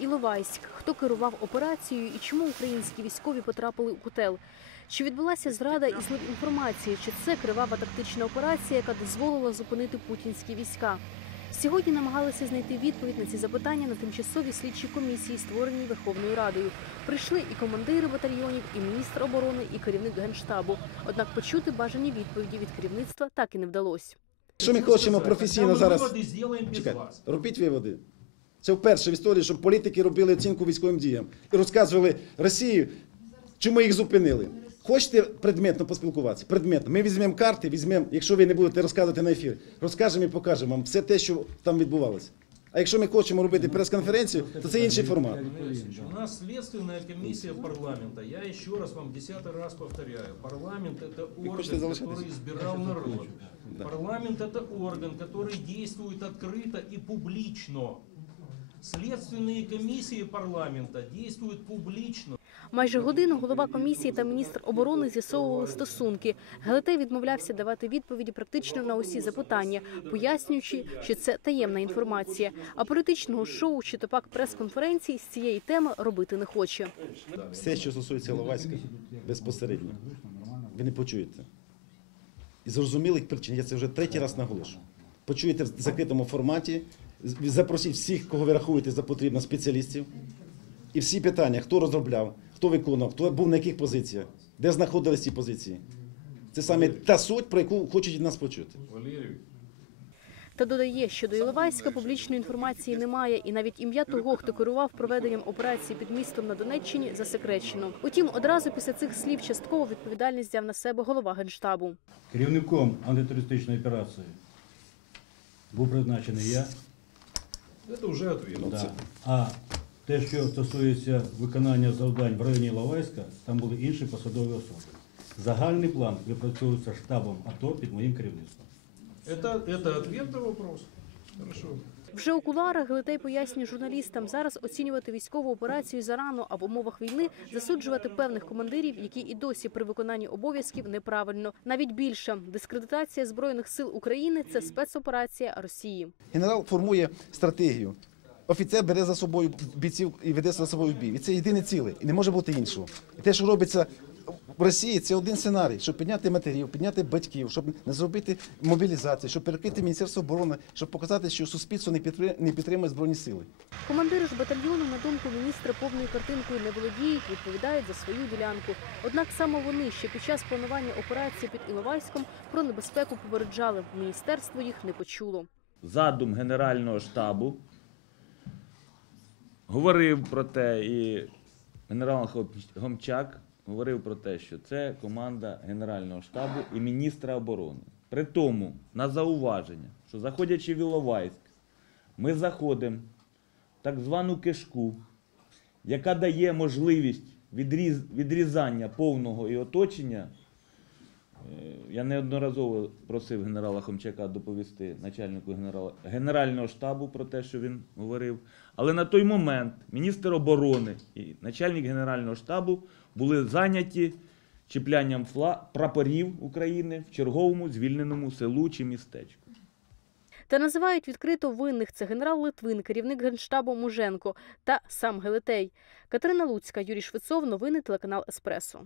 Іловайськ, хто керував операцією і чому українські військові потрапили у котел. Чи відбулася зрада і злив інформації, чи це кривава тактична операція, яка дозволила зупинити путінські війська? Сьогодні намагалися знайти відповідь на ці запитання на тимчасовій слідчій комісії, створеній Верховною Радою. Прийшли і командири батальйонів, і міністр оборони, і керівник генштабу. Однак почути бажані відповіді від керівництва так і не вдалося. Що ми хочемо професійно Тогда мы зараз? выводы сделаем без Чекайте, вас. робіть виводи. Це вперше в історії, щоб політики робили оцінку військовим діям і розказували Росії, чому їх зупинили. Хочете предметно поспілкуватися? Предметно. Ми візьмемо карти, візьмемо, якщо ви не будете розказувати на ефір, розкажемо і покажемо вам все те, що там відбувалося. А якщо ми хочемо робити прес-конференцію, то це інший формат. Борисович, У нас следственная комиссия парламента. Я еще раз вам десятый раз повторяю. Парламент это хочете орган, залишитись? который избирал народ. Парламент это орган, который действует открыто и публично. Следственные комиссии парламента действуют публично. Майже годину голова комісії та міністр оборони з'ясовували стосунки. Гелетей відмовлявся давати відповіді практично на усі запитання, пояснюючи, що це таємна інформація. А політичного шоу чи то пак прес-конференції з цієї теми робити не хоче. Все, що стосується Ловацька, безпосередньо, ви не почуєте. І зрозумілих причин, я це вже третій раз наголошую. Почуєте в закритому форматі, запросіть всіх, кого ви рахуєте за потрібно, спеціалістів. І всі питання, хто розробляв, хто виконав, хто був на яких позиціях, де знаходились ці позиції. Це саме та суть, про яку хочуть від нас почути. Та додає, що до Іловайська публічної інформації немає, і навіть ім'я того, хто керував проведенням операції під містом на Донеччині, засекречено. Утім, одразу після цих слів частково відповідальність взяв на себе голова генштабу. Керівником антитерористичної операції був призначений я. Это уже ответ. Ну, Да. це- А те, що стосується виконання завдань в районі Лавайська, там були інші посадові особи. Загальний план випрацьовується штабом АТО під моїм керівництвом. Это, это ответ на вопрос. Хорошо. Вже у куларах Гелетей пояснює журналістам, зараз оцінювати військову операцію зарано, а в умовах війни засуджувати певних командирів, які і досі при виконанні обов'язків неправильно. Навіть більше дискредитація збройних сил України це спецоперація Росії. Генерал формує стратегію. Офіцер бере за собою бійців і веде за собою бій. І це єдине ціле, і не може бути іншого. І те, що робиться в Росії, це один сценарій, щоб підняти матерів, підняти батьків, щоб не зробити мобілізацію, щоб перекрити Міністерство оборони, щоб показати, що суспільство не підтримує, не підтримує збройні сили. Командири ж батальйону, на думку міністра, повною картинкою не володіють, відповідають за свою ділянку. Однак саме вони ще під час планування операції під Іловайськом про небезпеку попереджали. Міністерство їх не почуло. задум Генерального штабу говорив про те, і генерал Гомчак говорив про те, що це команда Генерального штабу і міністра оборони. При тому, на зауваження, що заходячи в Іловайськ, ми заходимо в так звану кишку, яка дає можливість відріз, відрізання повного і оточення Я неодноразово просив генерала Хомчака доповісти начальнику генерала, Генерального штабу про те, що він говорив. Але на той момент міністр оборони і начальник Генерального штабу були зайняті чіплянням фла прапорів України в черговому звільненому селу чи містечку. Та називають відкрито винних це генерал Литвин, керівник генштабу Муженко та сам Гелетей. Катерина Луцька, Юрій Швецов. Новини телеканал Еспресо.